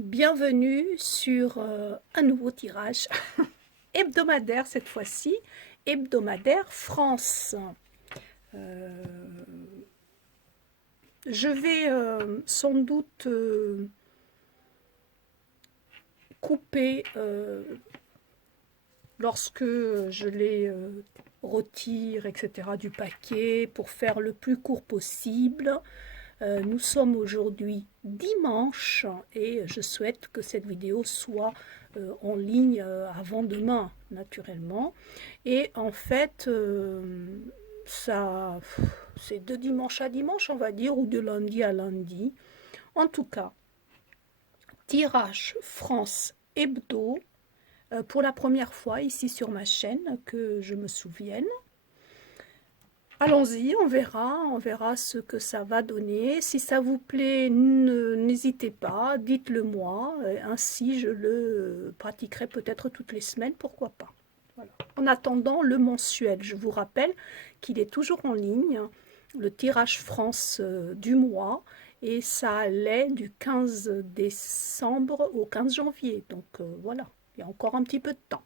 Bienvenue sur un nouveau tirage hebdomadaire cette fois-ci, hebdomadaire France. Euh, je vais sans doute couper lorsque je les retire, etc., du paquet pour faire le plus court possible. Nous sommes aujourd'hui dimanche et je souhaite que cette vidéo soit en ligne avant demain, naturellement. Et en fait, ça, c'est de dimanche à dimanche, on va dire, ou de lundi à lundi. En tout cas, tirage France Hebdo, pour la première fois ici sur ma chaîne, que je me souvienne. Allons-y, on verra ce que ça va donner. Si ça vous plaît, n'hésitez pas, dites-le moi. Ainsi, je le pratiquerai peut-être toutes les semaines, pourquoi pas. Voilà. En attendant, le mensuel, je vous rappelle qu'il est toujours en ligne, le tirage France du mois, et ça allait du 15 décembre au 15 janvier. Donc voilà, il y a encore un petit peu de temps.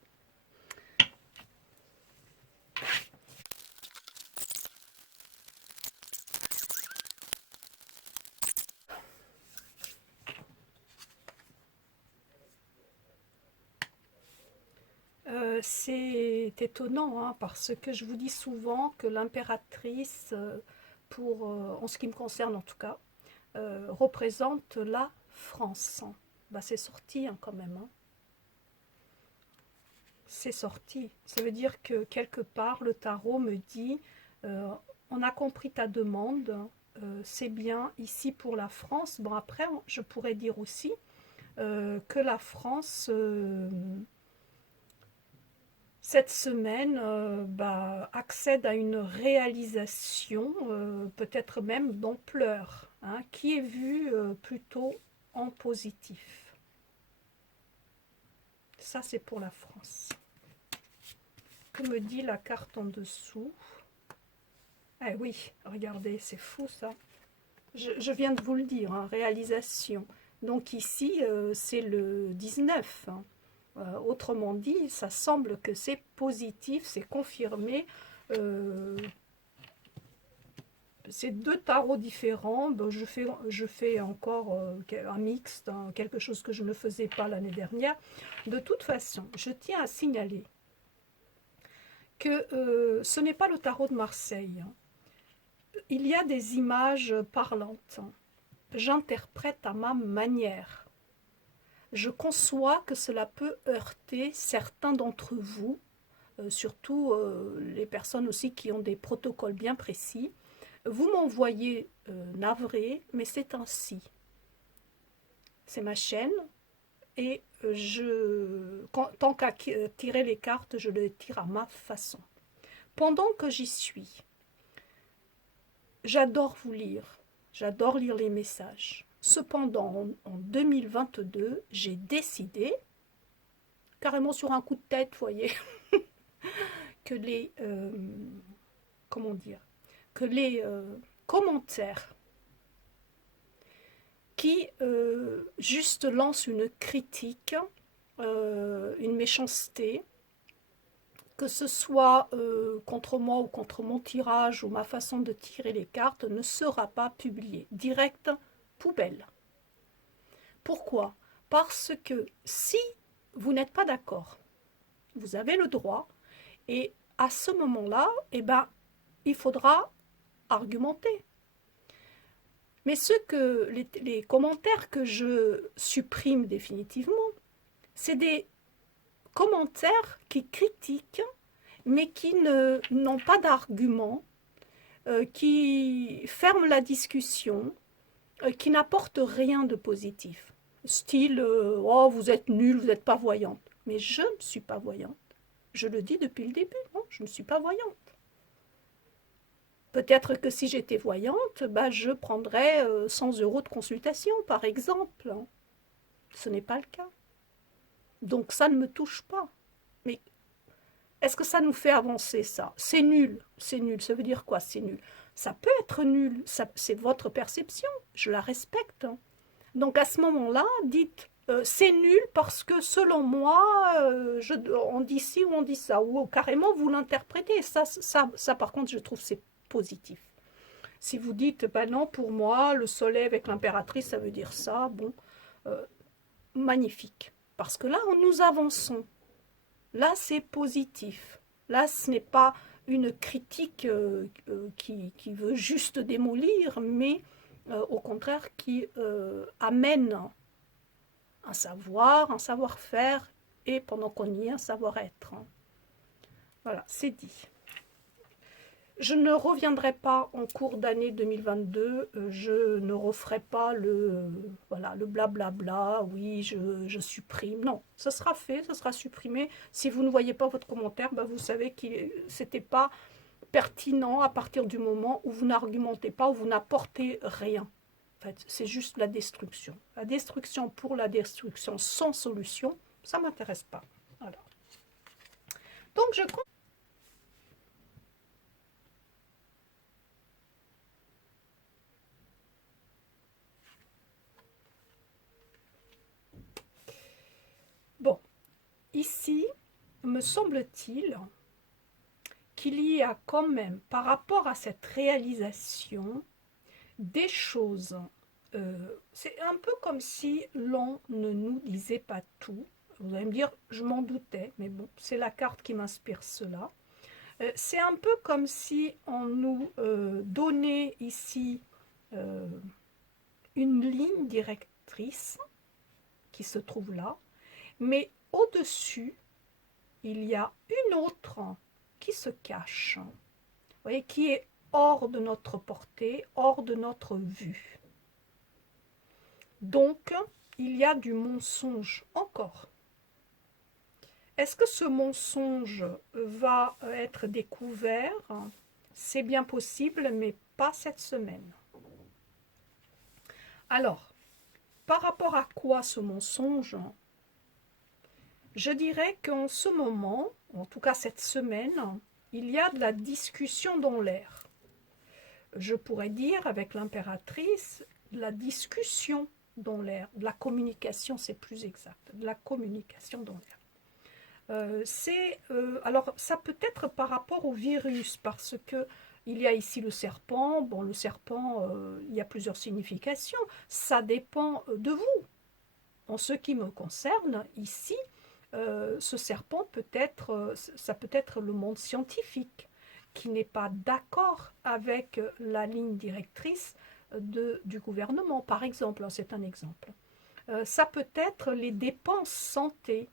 C'est étonnant, hein, parce que je vous dis souvent que l'impératrice, en ce qui me concerne en tout cas, représente la France. Bah, c'est sorti hein, quand même. Hein. C'est sorti. Ça veut dire que quelque part, le tarot me dit, on a compris ta demande, c'est bien ici pour la France. Bon, après, je pourrais dire aussi que la France... cette semaine accède à une réalisation, peut-être même d'ampleur, hein, qui est vue plutôt en positif. Ça, c'est pour la France. Que me dit la carte en dessous? Ah oui, regardez, c'est fou ça. Je viens de vous le dire, hein, réalisation. Donc ici, c'est le 19. Hein. Autrement dit, ça semble que c'est positif, c'est confirmé. C'est deux tarots différents. Ben, je fais encore un mixte, hein, quelque chose que je ne faisais pas l'année dernière. De toute façon, je tiens à signaler que ce n'est pas le tarot de Marseille. Hein. Il y a des images parlantes. J'interprète à ma manière. Je conçois que cela peut heurter certains d'entre vous, surtout les personnes aussi qui ont des protocoles bien précis. Vous m'envoyez navré, mais c'est ainsi. C'est ma chaîne et tant qu'à tirer les cartes, je les tire à ma façon. Pendant que j'y suis, j'adore vous lire, j'adore lire les messages. Cependant, en 2022, j'ai décidé, carrément sur un coup de tête, vous voyez, que les, comment dire, que les commentaires qui juste lancent une critique, une méchanceté, que ce soit contre moi ou contre mon tirage ou ma façon de tirer les cartes, ne sera pas publié. Direct, poubelle. Pourquoi? Parce que si vous n'êtes pas d'accord, vous avez le droit, et à ce moment-là, eh ben, il faudra argumenter. Mais les commentaires que je supprime définitivement, c'est des commentaires qui critiquent, mais qui n'ont pas d'argument, qui ferment la discussion, qui n'apportent rien de positif. Style, oh, vous êtes nul, vous n'êtes pas voyante. Mais je ne suis pas voyante. Je le dis depuis le début, non, je ne suis pas voyante. Peut-être que si j'étais voyante, bah, je prendrais 100 € de consultation, par exemple. Ce n'est pas le cas. Donc ça ne me touche pas. Mais est-ce que ça nous fait avancer, ça? C'est nul. C'est nul. Ça veut dire quoi, c'est nul? Ça peut être nul. C'est votre perception. Je la respecte. Donc à ce moment-là, dites c'est nul parce que selon moi, on dit ci ou on dit ça, ou carrément vous l'interprétez. Ça, par contre, je trouve c'est positif. Si vous dites, ben non, pour moi, le soleil avec l'impératrice, ça veut dire ça, bon, euh, magnifique. Parce que là, nous avançons. Là, c'est positif. Là, ce n'est pas une critique qui veut juste démolir, mais au contraire qui amène un savoir-faire, et pendant qu'on y est, un savoir-être. Voilà, c'est dit. Je ne reviendrai pas en cours d'année 2022, je ne referai pas voilà, le blablabla, oui, je supprime. Non, ça sera fait, ça sera supprimé. Si vous ne voyez pas votre commentaire, ben vous savez que ce n'était pas pertinent à partir du moment où vous n'argumentez pas, où vous n'apportez rien. En fait, c'est juste la destruction. La destruction pour la destruction sans solution, ça ne m'intéresse pas. Voilà. Donc, je compte. Bon, ici, me semble-t-il qu'il y a quand même, par rapport à cette réalisation, des choses. C'est un peu comme si l'on ne nous disait pas tout. Vous allez me dire, je m'en doutais, mais bon, c'est la carte qui m'inspire cela. C'est un peu comme si on nous donnait ici une ligne directrice qui se trouve là, mais au-dessus, il y a une autre qui se cache, vous voyez, qui est hors de notre portée, hors de notre vue. Donc, il y a du mensonge encore. Est-ce que ce mensonge va être découvert? C'est bien possible, mais pas cette semaine. Alors, par rapport à quoi ce mensonge? Je dirais qu'en ce moment, en tout cas cette semaine, il y a de la discussion dans l'air. Je pourrais dire avec l'impératrice, de la discussion dans l'air, de la communication, c'est plus exact, de la communication dans l'air. Alors, ça peut être par rapport au virus, parce que il y a ici le serpent. Bon, le serpent, il y a plusieurs significations. Ça dépend de vous. En ce qui me concerne, ici, ce serpent ça peut être le monde scientifique qui n'est pas d'accord avec la ligne directrice du gouvernement, par exemple. C'est un exemple. Ça peut être les dépenses santé.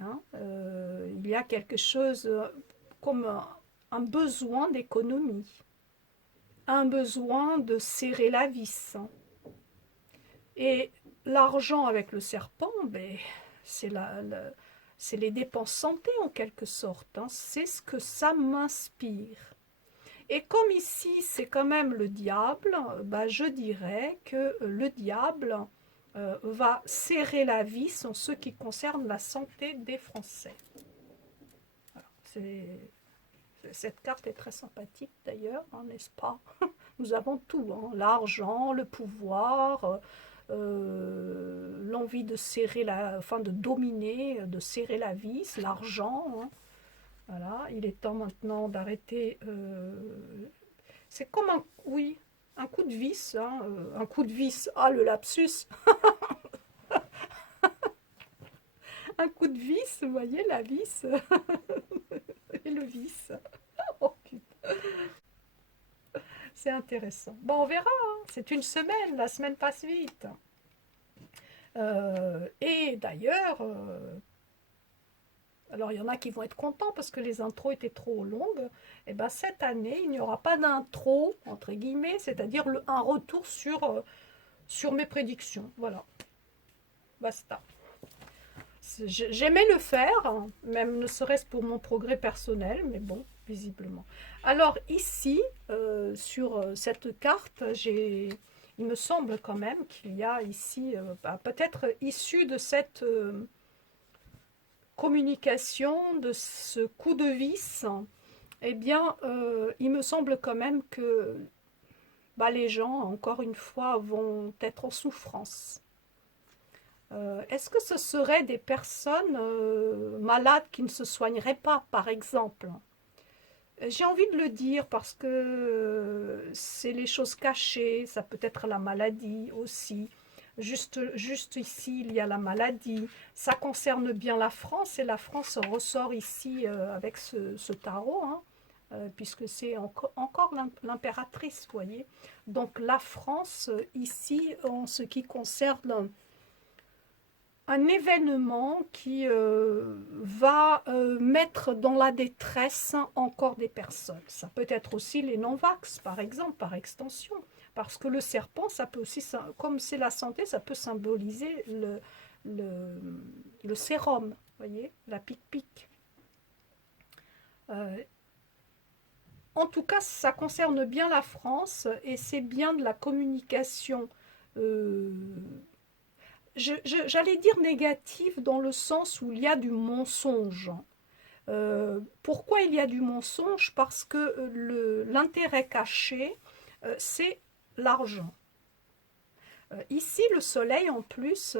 Hein, il y a quelque chose comme un besoin d'économie, un besoin de serrer la vis. Et l'argent avec le serpent, ben, c'est les dépenses santé en quelque sorte. Hein, c'est ce que ça m'inspire. Et comme ici, c'est quand même le diable, ben, je dirais que le diable va serrer la vis en ce qui concerne la santé des Français. Voilà, cette carte est très sympathique d'ailleurs, hein, n'est-ce pas? Nous avons tout, hein, l'argent, le pouvoir, l'envie de de dominer, de serrer la vis, l'argent. Hein. Voilà, il est temps maintenant d'arrêter. C'est comme oui, un coup de vis, hein, un coup de vis. Ah, le lapsus. Un coup de vis, vous voyez la vis et le vis. Oh, c'est intéressant. Bon, on verra. Hein. C'est une semaine. La semaine passe vite. Et d'ailleurs, alors il y en a qui vont être contents parce que les intros étaient trop longues. Et ben cette année, il n'y aura pas d'intro, entre guillemets, c'est-à-dire un retour sur mes prédictions. Voilà. Basta. J'aimais le faire, hein, même ne serait-ce pour mon progrès personnel, mais bon, visiblement. Alors ici, sur cette carte, il me semble quand même qu'il y a ici, peut-être issu de cette communication, de ce coup de vis, eh bien, il me semble quand même que les gens, encore une fois, vont être en souffrance. Est-ce que ce seraient des personnes malades qui ne se soigneraient pas, par exemple? J'ai envie de le dire parce que c'est les choses cachées, ça peut être la maladie aussi. Juste ici, il y a la maladie. Ça concerne bien la France et la France ressort ici avec ce tarot, hein, puisque c'est encore l'impératrice, vous voyez. Donc la France, ici, en ce qui concerne un événement qui va mettre dans la détresse encore des personnes. Ça peut être aussi les non-vax, par exemple, par extension. Parce que le serpent, ça peut aussi, comme c'est la santé, ça peut symboliser le, le sérum, vous voyez, la pique-pique. En tout cas, ça concerne bien la France et c'est bien de la communication j'allais dire négative dans le sens où il y a du mensonge. Pourquoi il y a du mensonge? Parce que l'intérêt caché, c'est l'argent. Ici, le soleil, en plus,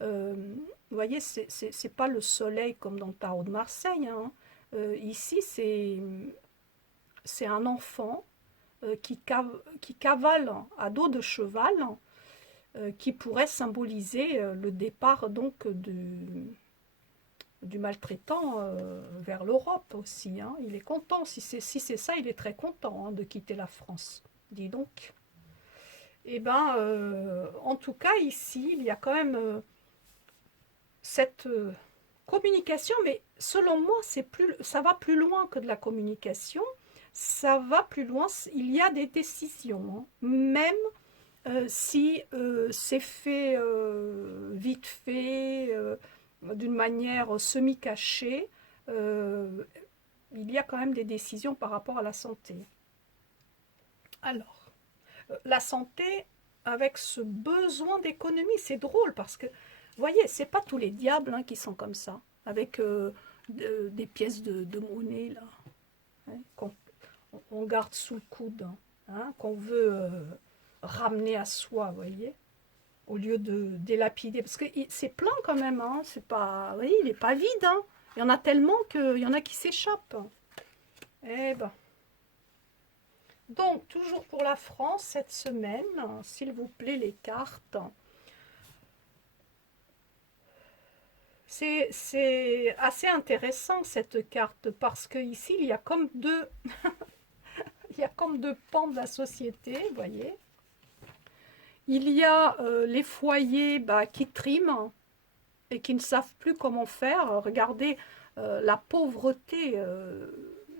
vous voyez, c'est pas le soleil comme dans le tarot de Marseille, hein. Ici, c'est un enfant qui cavale à dos de cheval, qui pourrait symboliser le départ donc du maltraitant vers l'Europe aussi, hein. Il est content, si c'est ça, il est très content, hein, de quitter la France, dis donc. Eh bien, en tout cas, ici, il y a quand même cette communication, mais selon moi, ça va plus loin que de la communication, ça va plus loin, il y a des décisions, hein. Même si c'est fait vite fait, d'une manière semi-cachée, il y a quand même des décisions par rapport à la santé. Alors, la santé avec ce besoin d'économie, c'est drôle parce que, vous voyez, c'est pas tous les diables, hein, qui sont comme ça, avec des pièces de monnaie, là, hein, qu'on garde sous le coude, hein, qu'on veut ramener à soi, vous voyez, au lieu de délapider. Parce que c'est plein quand même, hein, c'est pas, oui, il n'est pas vide, hein. Il y en a tellement qu'il y en a qui s'échappent. Eh ben. Donc, toujours pour la France cette semaine, s'il vous plaît, les cartes. C'est assez intéressant cette carte parce que ici il y a comme deux, il y a comme deux pans de la société, vous voyez. Il y a les foyers qui triment et qui ne savent plus comment faire. Regardez la pauvreté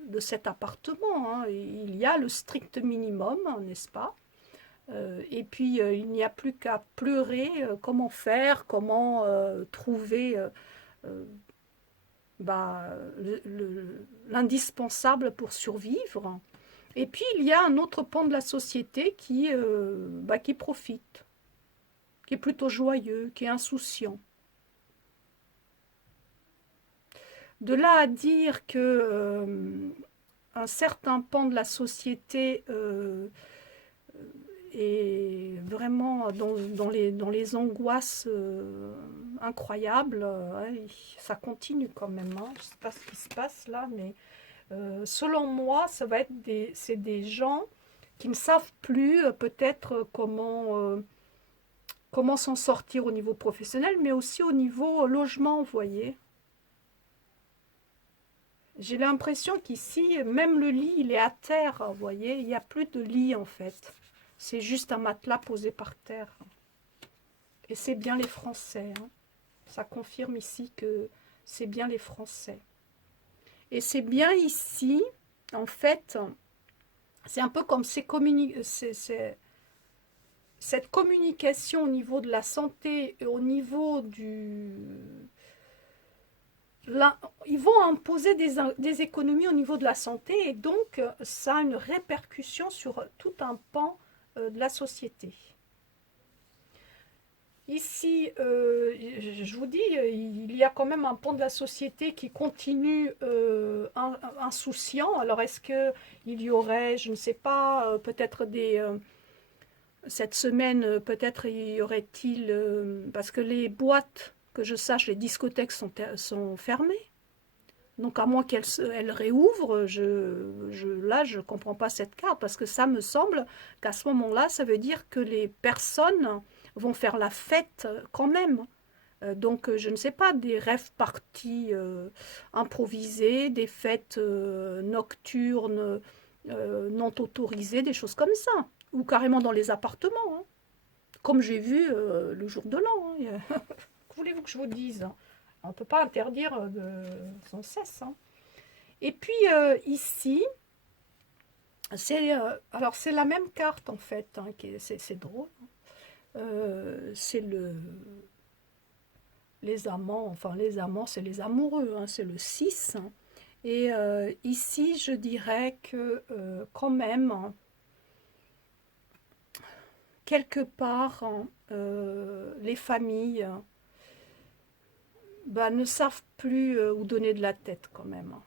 de cet appartement, hein. Il y a le strict minimum, n'est-ce pas? Et puis il n'y a plus qu'à pleurer comment faire, comment trouver euh, bah, l'indispensable pour survivre. Et puis il y a un autre pan de la société qui profite, qui est plutôt joyeux, qui est insouciant. De là à dire que un certain pan de la société est vraiment dans les angoisses incroyables, ouais, ça continue quand même, hein. Je ne sais pas ce qui se passe là, mais selon moi, c'est des gens qui ne savent plus peut-être comment s'en sortir au niveau professionnel, mais aussi au niveau logement, vous voyez. J'ai l'impression qu'ici, même le lit, il est à terre, vous voyez. Il n'y a plus de lit, en fait. C'est juste un matelas posé par terre. Et c'est bien les Français, hein. Ça confirme ici que c'est bien les Français. Et c'est bien ici, en fait, c'est un peu comme cette communication au niveau de la santé et au niveau ils vont imposer des économies au niveau de la santé et donc ça a une répercussion sur tout un pan de la société. Ici, je vous dis, il y a quand même un pan de la société qui continue insouciant. Alors est-ce qu'il y aurait, je ne sais pas, peut-être Cette semaine, peut-être y aurait-il... parce que les boîtes, que je sache, les discothèques sont fermées. Donc à moins qu'elle réouvre, là je ne comprends pas cette carte, parce que ça me semble qu'à ce moment-là, ça veut dire que les personnes vont faire la fête quand même. Donc je ne sais pas, des rêves parties improvisées, des fêtes nocturnes non autorisées, des choses comme ça. Ou carrément dans les appartements, hein. Comme j'ai vu le jour de l'an, hein. Que voulez-vous que je vous dise, hein? On ne peut pas interdire sans cesse, hein. Et puis ici, alors c'est la même carte en fait, hein, c'est drôle. C'est les amants, enfin les amants, c'est les amoureux, hein, c'est le 6, hein. Et ici, je dirais que quand même, hein, quelque part, hein, les familles bah, ne savent plus où donner de la tête quand même, hein.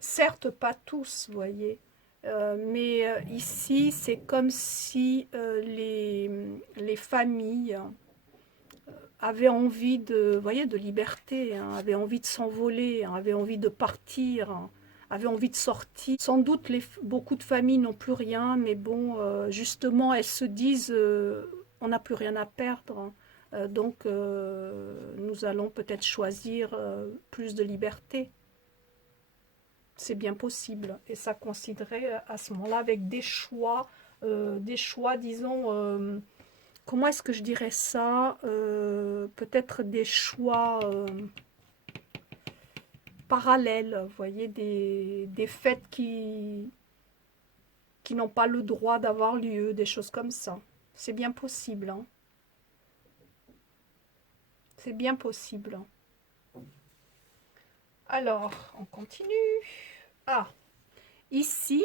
Certes, pas tous, vous voyez, mais ici, c'est comme si les familles avaient envie de, vous voyez, de liberté, hein, avaient envie de s'envoler, hein, avaient envie de partir, hein, avaient envie de sortir. Sans doute, beaucoup de familles n'ont plus rien, mais bon, justement, elles se disent, on n'a plus rien à perdre, hein. Donc, nous allons peut-être choisir plus de liberté. C'est bien possible. Et ça coïnciderait à ce moment-là avec des choix, disons, comment est-ce que je dirais ça? Peut-être des choix parallèles, vous voyez, des fêtes qui n'ont pas le droit d'avoir lieu, des choses comme ça. C'est bien possible, hein. C'est bien possible. Alors, on continue. Ah, ici,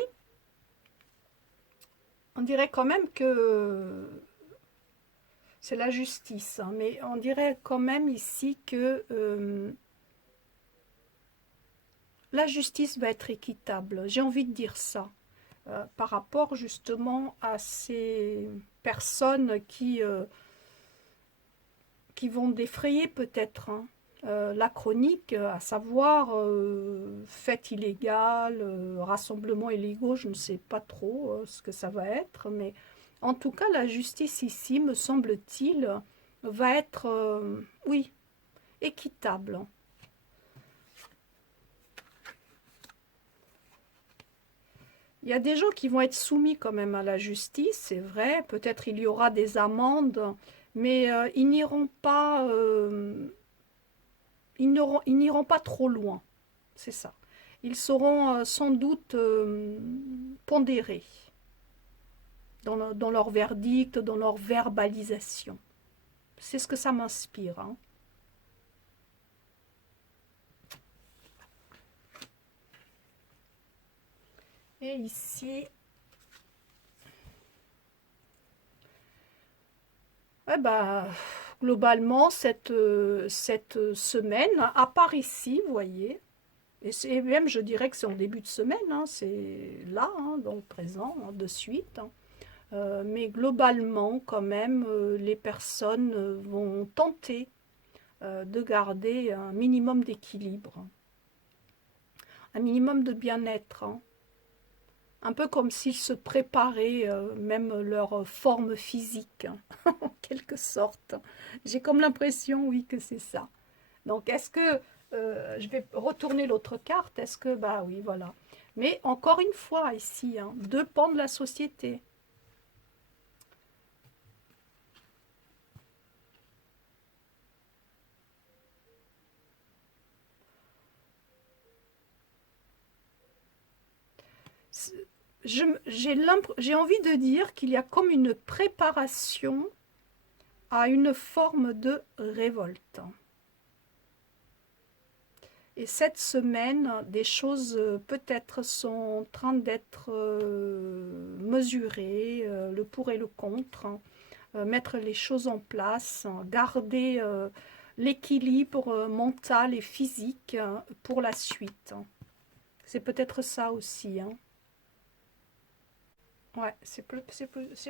on dirait quand même que c'est la justice, hein, mais on dirait quand même ici que la justice va être équitable. J'ai envie de dire ça. Par rapport justement à ces personnes qui vont défrayer peut-être, hein, la chronique, à savoir fêtes illégales, rassemblements illégaux, je ne sais pas trop ce que ça va être, mais en tout cas la justice ici, me semble-t-il, va être, oui, équitable. Il y a des gens qui vont être soumis quand même à la justice, c'est vrai. Peut-être il y aura des amendes, mais ils n'iront pas, ils n'iront pas trop loin. C'est ça. Ils seront sans doute pondérés dans leur verdict, dans leur verbalisation. C'est ce que ça m'inspire, hein. Et ici, eh ben, globalement, cette semaine, à part ici, vous voyez, et même je dirais que c'est en début de semaine, hein, c'est là, hein, donc présent, hein, de suite, hein. Mais globalement, quand même, les personnes vont tenter de garder un minimum d'équilibre, hein, un minimum de bien-être, hein. Un peu comme s'ils se préparaient même leur forme physique, hein, en quelque sorte. J'ai comme l'impression, oui, que c'est ça. Donc, est-ce que, je vais retourner l'autre carte, est-ce que, bah oui, voilà. Mais encore une fois, ici, hein, deux pans de la société. J'ai envie de dire qu'il y a comme une préparation à une forme de révolte. Et cette semaine, des choses peut-être sont en train d'être mesurées, le pour et le contre, hein, mettre les choses en place, hein, garder l'équilibre mental et physique hein, pour la suite. C'est peut-être ça aussi, hein. Ouais, c'est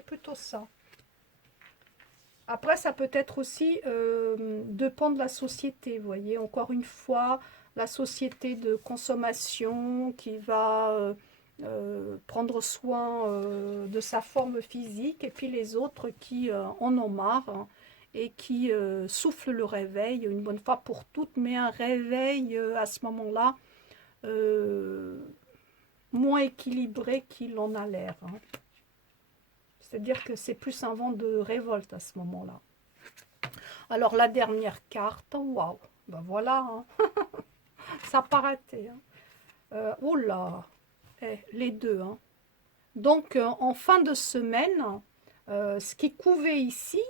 plutôt ça. Après, ça peut être aussi de pan de la société, vous voyez. Encore une fois, la société de consommation qui va prendre soin de sa forme physique, et puis les autres qui en ont marre, hein, et qui soufflent le réveil une bonne fois pour toutes, mais un réveil à ce moment-là euh, moins équilibré qu'il en a l'air, hein. C'est-à-dire que c'est plus un vent de révolte à ce moment-là. Alors la dernière carte, waouh, ben voilà, hein. Ça n'a pas raté, hein. Oh là, les deux, hein. Donc en fin de semaine, ce qui couvait ici,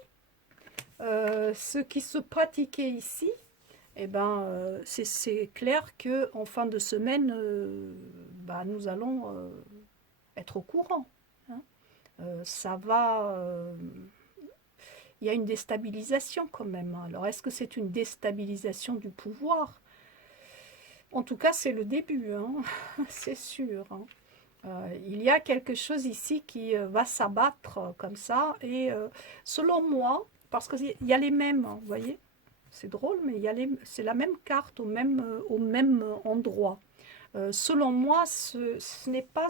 ce qui se pratiquait ici, eh ben, c'est clair que en fin de semaine, bah, nous allons être au courant, hein. Ça va, il y a une déstabilisation quand même, hein. Alors, est-ce que c'est une déstabilisation du pouvoir? En tout cas, c'est le début, hein. C'est sûr, hein. Il y a quelque chose ici qui va s'abattre comme ça. Et selon moi, parce qu'il y a les mêmes, hein, vous voyez, c'est drôle, mais c'est la même carte au même endroit. Selon moi, ce n'est pas...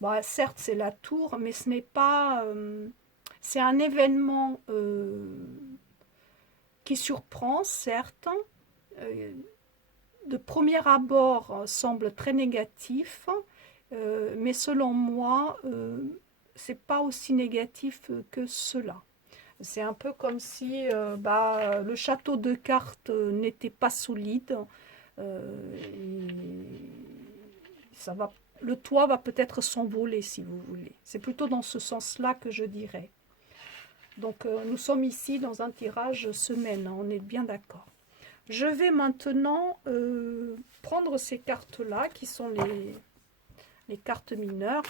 bah, certes, c'est la tour, mais ce n'est pas... c'est un événement qui surprend, certes, de premier abord semble très négatif, mais selon moi, c'est pas aussi négatif que cela. C'est un peu comme si bah, le château de cartes n'était pas solide. Ça va, le toit va peut-être s'envoler si vous voulez. C'est plutôt dans ce sens-là que je dirais. Donc nous sommes ici dans un tirage semaine, hein, on est bien d'accord. Je vais maintenant prendre ces cartes-là, qui sont les cartes mineures.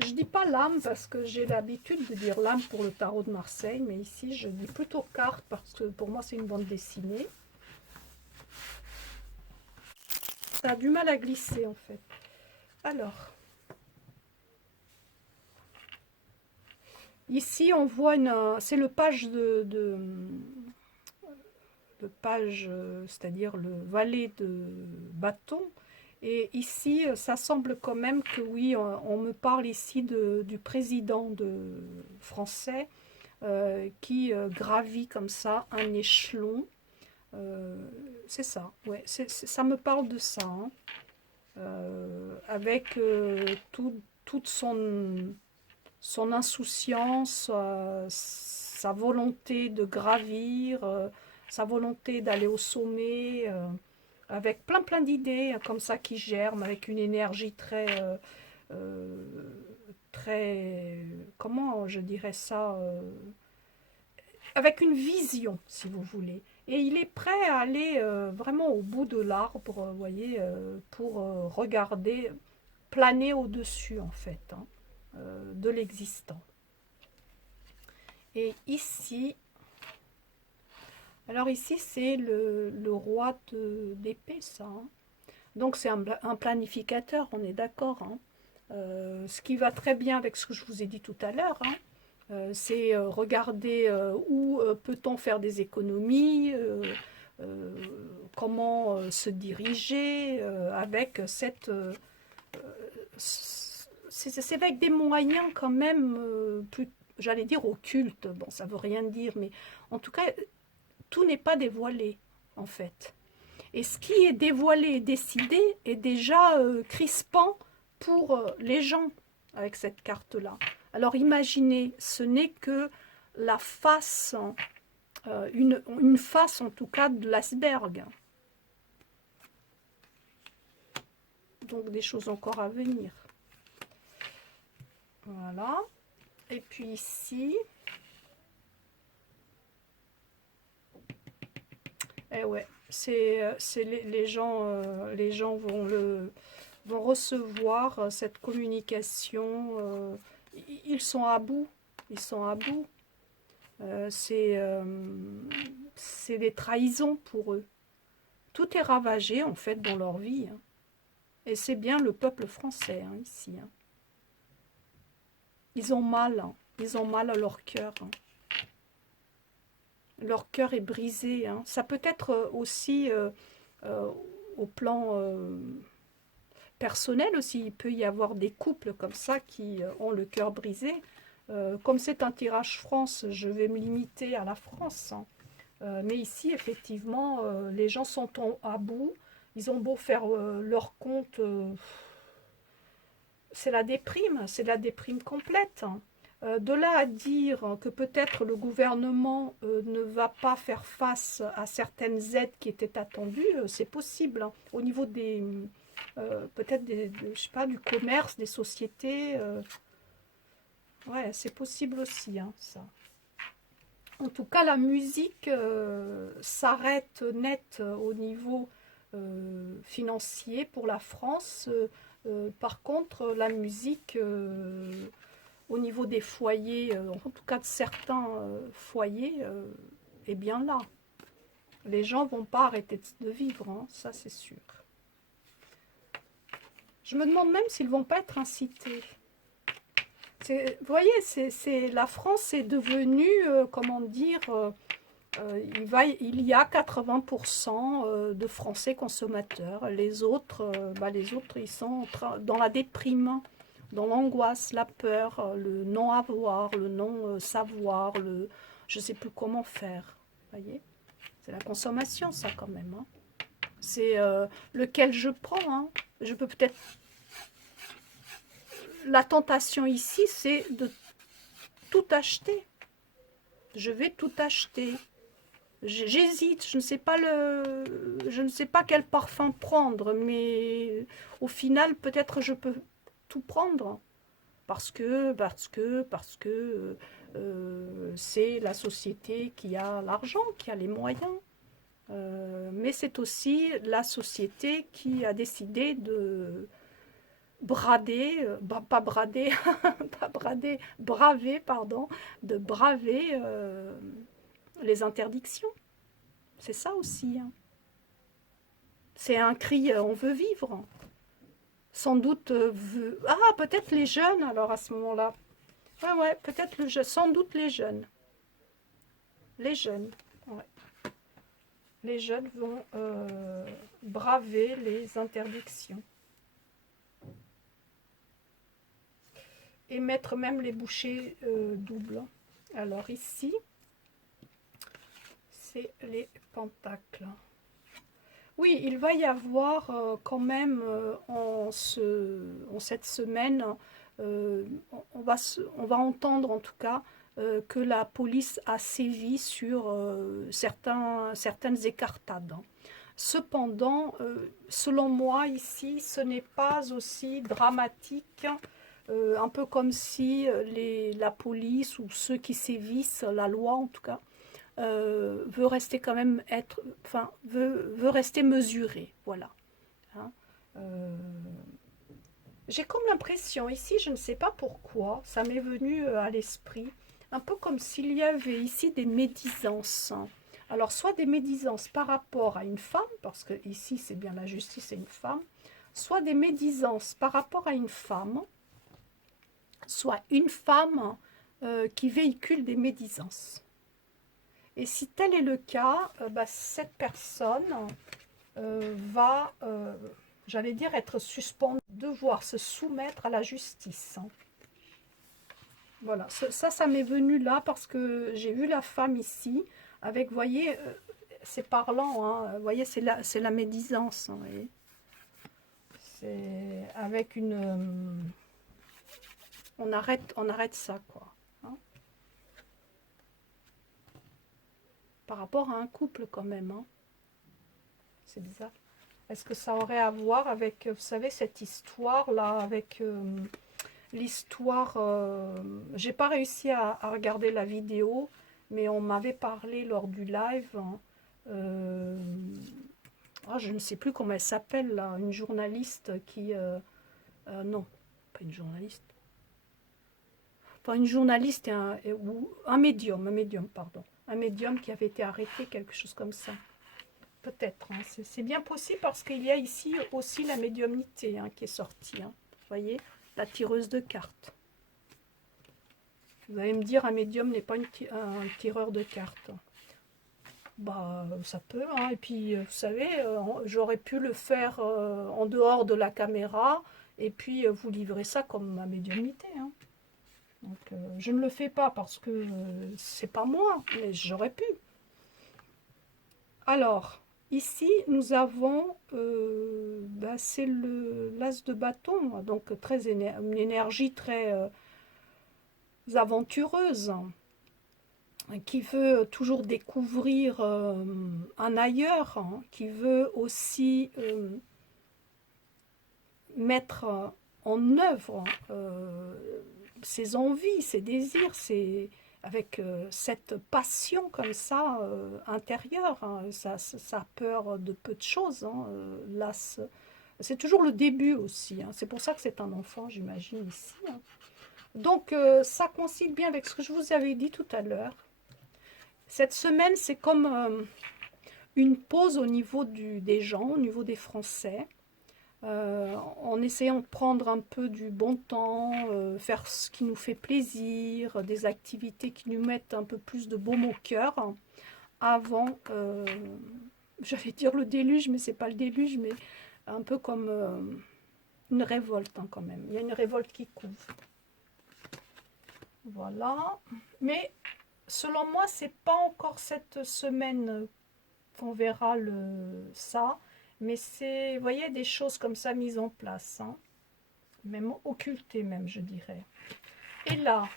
Je dis pas l'âme parce que j'ai l'habitude de dire l'âme pour le tarot de Marseille, mais ici je dis plutôt cartes parce que pour moi c'est une bande dessinée. Ça a du mal à glisser en fait. Alors, ici on voit c'est le page le page, c'est-à-dire le valet de bâton. Et ici, ça semble quand même que oui, on me parle ici du président français qui gravit comme ça un échelon. C'est ça, ouais, ça me parle de ça, hein. Avec toute son insouciance, sa volonté de gravir, sa volonté d'aller au sommet, avec plein d'idées comme ça qui germent, avec une énergie très, comment je dirais ça, avec une vision, si vous voulez. Et il est prêt à aller vraiment au bout de l'arbre, vous voyez, pour regarder, planer au-dessus, en fait, hein, de l'existant. Et ici, alors ici, c'est le roi d'épée, ça, hein. Donc c'est un planificateur, on est d'accord, hein. Ce qui va très bien avec ce que je vous ai dit tout à l'heure, hein. C'est regarder où peut-on faire des économies, euh, comment se diriger avec cette... c'est avec des moyens quand même, plus, j'allais dire occultes, bon ça veut rien dire, mais en tout cas, tout n'est pas dévoilé en fait. Et ce qui est dévoilé et décidé est déjà crispant pour les gens avec cette carte-là. Alors imaginez, ce n'est que la face, une face en tout cas de l'iceberg. Donc des choses encore à venir. Voilà. Et puis ici, eh ouais, c'est les gens vont recevoir cette communication. Ils sont à bout. Ils sont à bout. C'est des trahisons pour eux. Tout est ravagé en fait dans leur vie, hein. Et c'est bien le peuple français, hein, ici. Hein. Ils ont mal. Hein. Ils ont mal à leur cœur. Hein. Leur cœur est brisé. Hein. Ça peut être aussi euh, au plan personnel aussi. Il peut y avoir des couples comme ça qui ont le cœur brisé. Comme c'est un tirage France, je vais me limiter à la France. Hein. Mais ici, effectivement, les gens sont à bout. Ils ont beau faire leur compte, c'est la déprime complète. Hein. De là à dire que peut-être le gouvernement ne va pas faire face à certaines aides qui étaient attendues, c'est possible. Hein. Au niveau des, peut-être je sais pas, du commerce, des sociétés, ouais, c'est possible aussi, hein, ça. En tout cas, la musique s'arrête net au niveau financier pour la France. Par contre, la musique au niveau des foyers, en tout cas de certains foyers, est bien là. Les gens ne vont pas arrêter de vivre, hein, ça c'est sûr. Je me demande même s'ils ne vont pas être incités. Vous voyez, la France est devenue, comment dire, il y a 80% de Français consommateurs. Les autres, ils sont dans la déprime, dans l'angoisse, la peur, le non-avoir, le non-savoir, je ne sais plus comment faire. Vous voyez, c'est la consommation, ça, quand même. Hein. C'est lequel je prends. Hein. Je peux peut-être... La tentation ici, c'est de tout acheter. Je vais tout acheter. J'hésite, je ne sais pas quel parfum prendre, mais au final, peut-être je peux tout prendre. Parce que c'est la société qui a l'argent, qui a les moyens. Mais c'est aussi la société qui a décidé de brader, pas brader, pas brader, braver, pardon, de braver les interdictions. C'est ça aussi. Hein. C'est un cri, on veut vivre. Sans doute, ah, peut-être les jeunes, alors, à ce moment-là. Ouais, peut-être sans doute les jeunes. Les jeunes, ouais. Les jeunes vont braver les interdictions. Et mettre même les bouchées doubles. Alors, ici, c'est les pentacles. Oui, il va y avoir quand même en cette semaine, on va entendre en tout cas que la police a sévi sur certaines écartades. Cependant, selon moi, ici, ce n'est pas aussi dramatique, un peu comme si la police ou ceux qui sévissent, la loi en tout cas, veut rester quand même veut rester mesuré, voilà. Hein. J'ai comme l'impression ici, je ne sais pas pourquoi, ça m'est venu à l'esprit, un peu comme s'il y avait ici des médisances. Alors soit des médisances par rapport à une femme, parce que ici c'est bien la justice et une femme, soit des médisances par rapport à une femme, soit une femme qui véhicule des médisances. Et si tel est le cas, cette personne va, j'allais dire, être suspendue, devoir se soumettre à la justice. Voilà, ça m'est venu là parce que j'ai vu la femme ici, avec, vous voyez, c'est parlant, hein, vous voyez, c'est la médisance, hein, vous voyez. C'est avec une... on arrête ça, quoi. Par rapport à un couple quand même. Hein. C'est bizarre. Est-ce que ça aurait à voir avec, vous savez, cette histoire-là, avec l'histoire... j'ai pas réussi à regarder la vidéo, mais on m'avait parlé lors du live. Hein, je ne sais plus comment elle s'appelle, là, une journaliste qui... non, pas une journaliste. Enfin, une journaliste ou un médium, pardon. Un médium qui avait été arrêté, quelque chose comme ça. peut-être. Hein. C'est bien possible parce qu'il y a ici aussi la médiumnité qui est sortie. Hein. Vous voyez, la tireuse de cartes. Vous allez me dire, un médium n'est pas un tireur de cartes. Bah, ça peut. Hein. Et puis, vous savez, j'aurais pu le faire en dehors de la caméra et puis vous livrer ça comme ma médiumnité. Hein. Donc, je ne le fais pas parce que c'est pas moi, mais j'aurais pu. Alors, ici, nous avons, c'est l'as de bâton, donc une énergie très aventureuse, qui veut toujours découvrir un ailleurs, qui veut aussi mettre en œuvre ses envies, ses désirs, avec cette passion comme ça intérieure. Hein, ça a peur de peu de choses. Hein, là, c'est toujours le début aussi. Hein, c'est pour ça que c'est un enfant, j'imagine, ici. Hein. Donc, ça coïncide bien avec ce que je vous avais dit tout à l'heure. Cette semaine, c'est comme une pause au niveau des gens, au niveau des Français. En essayant de prendre un peu du bon temps, faire ce qui nous fait plaisir, des activités qui nous mettent un peu plus de baume au cœur, avant, j'allais dire le déluge, mais c'est pas le déluge, mais un peu comme une révolte quand même. Il y a une révolte qui couvre. Voilà. Mais selon moi, c'est pas encore cette semaine qu'on verra ça. Mais c'est, vous voyez, des choses comme ça mises en place. Hein. Même occultées, même, je dirais. Et là,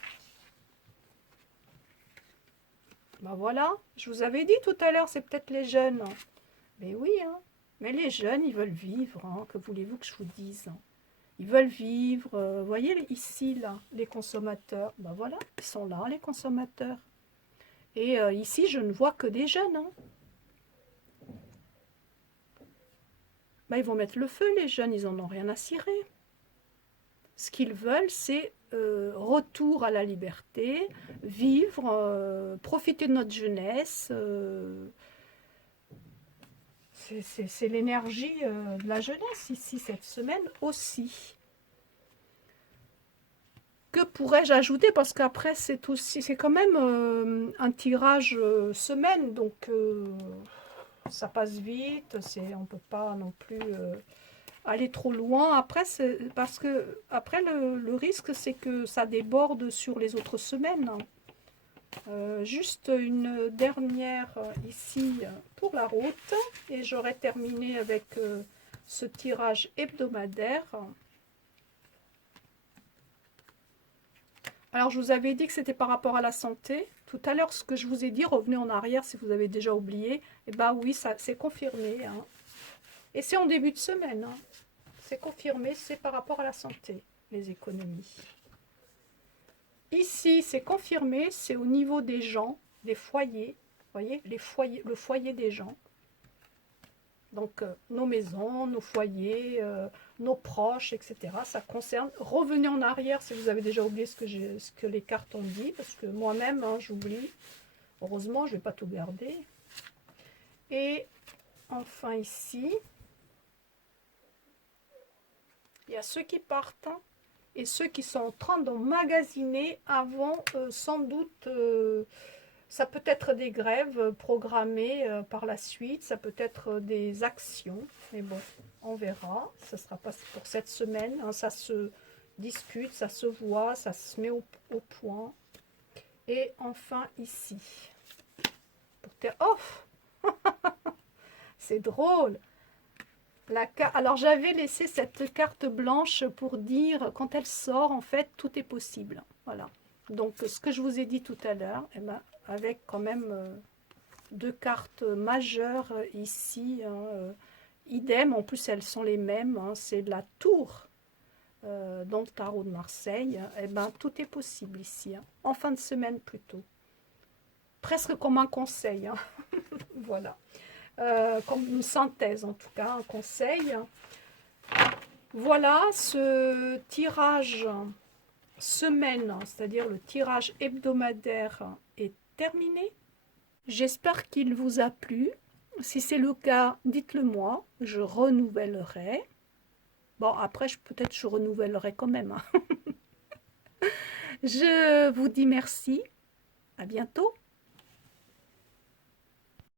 ben voilà, je vous avais dit tout à l'heure, c'est peut-être les jeunes. Mais oui, hein. Mais les jeunes, ils veulent vivre. Hein. Que voulez-vous que je vous dise? Ils veulent vivre. Vous voyez ici, là, les consommateurs. Ben voilà, ils sont là, les consommateurs. Et ici, je ne vois que des jeunes. Hein. Ben, ils vont mettre le feu, les jeunes, ils en ont rien à cirer. Ce qu'ils veulent, c'est retour à la liberté, vivre, profiter de notre jeunesse. C'est l'énergie de la jeunesse ici, cette semaine aussi. Que pourrais-je ajouter? Parce qu'après, c'est quand même un tirage semaine, donc ça passe vite, on ne peut pas non plus aller trop loin. Après, parce que après le risque, c'est que ça déborde sur les autres semaines. Juste une dernière ici pour la route et j'aurai terminé avec ce tirage hebdomadaire. Alors je vous avais dit que c'était par rapport à la santé. Tout à l'heure, ce que je vous ai dit, revenez en arrière si vous avez déjà oublié. Et bien oui, ça c'est confirmé. Hein. Et c'est en début de semaine. Hein. C'est confirmé, c'est par rapport à la santé, les économies. Ici, c'est confirmé, c'est au niveau des gens, des foyers. Vous voyez, le foyer des gens. Donc, nos maisons, nos foyers, nos proches, etc. Ça concerne. Revenez en arrière si vous avez déjà oublié ce que les cartes ont dit, parce que moi-même, hein, j'oublie. Heureusement, je ne vais pas tout garder. Et enfin ici, il y a ceux qui partent et ceux qui sont en train d'emmagasiner avant, sans doute, ça peut être des grèves programmées par la suite, ça peut être des actions, mais bon, on verra. Ça ne sera pas pour cette semaine, hein, ça se discute, ça se voit, ça se met au point. Et enfin ici, oh, c'est drôle. Alors j'avais laissé cette carte blanche pour dire, quand elle sort, en fait, tout est possible. Voilà. Donc ce que je vous ai dit tout à l'heure, eh ben, avec quand même deux cartes majeures ici, hein, idem, en plus elles sont les mêmes, hein, c'est la tour dans le tarot de Marseille. Eh ben, tout est possible ici, hein, en fin de semaine plutôt. Presque comme un conseil. Hein. Voilà. Comme une synthèse en tout cas, un conseil. Voilà, ce tirage semaine, c'est-à-dire le tirage hebdomadaire est terminé. J'espère qu'il vous a plu. Si c'est le cas, dites-le moi, je renouvellerai. Bon, après, peut-être je renouvellerai quand même, hein. Je vous dis merci, à bientôt.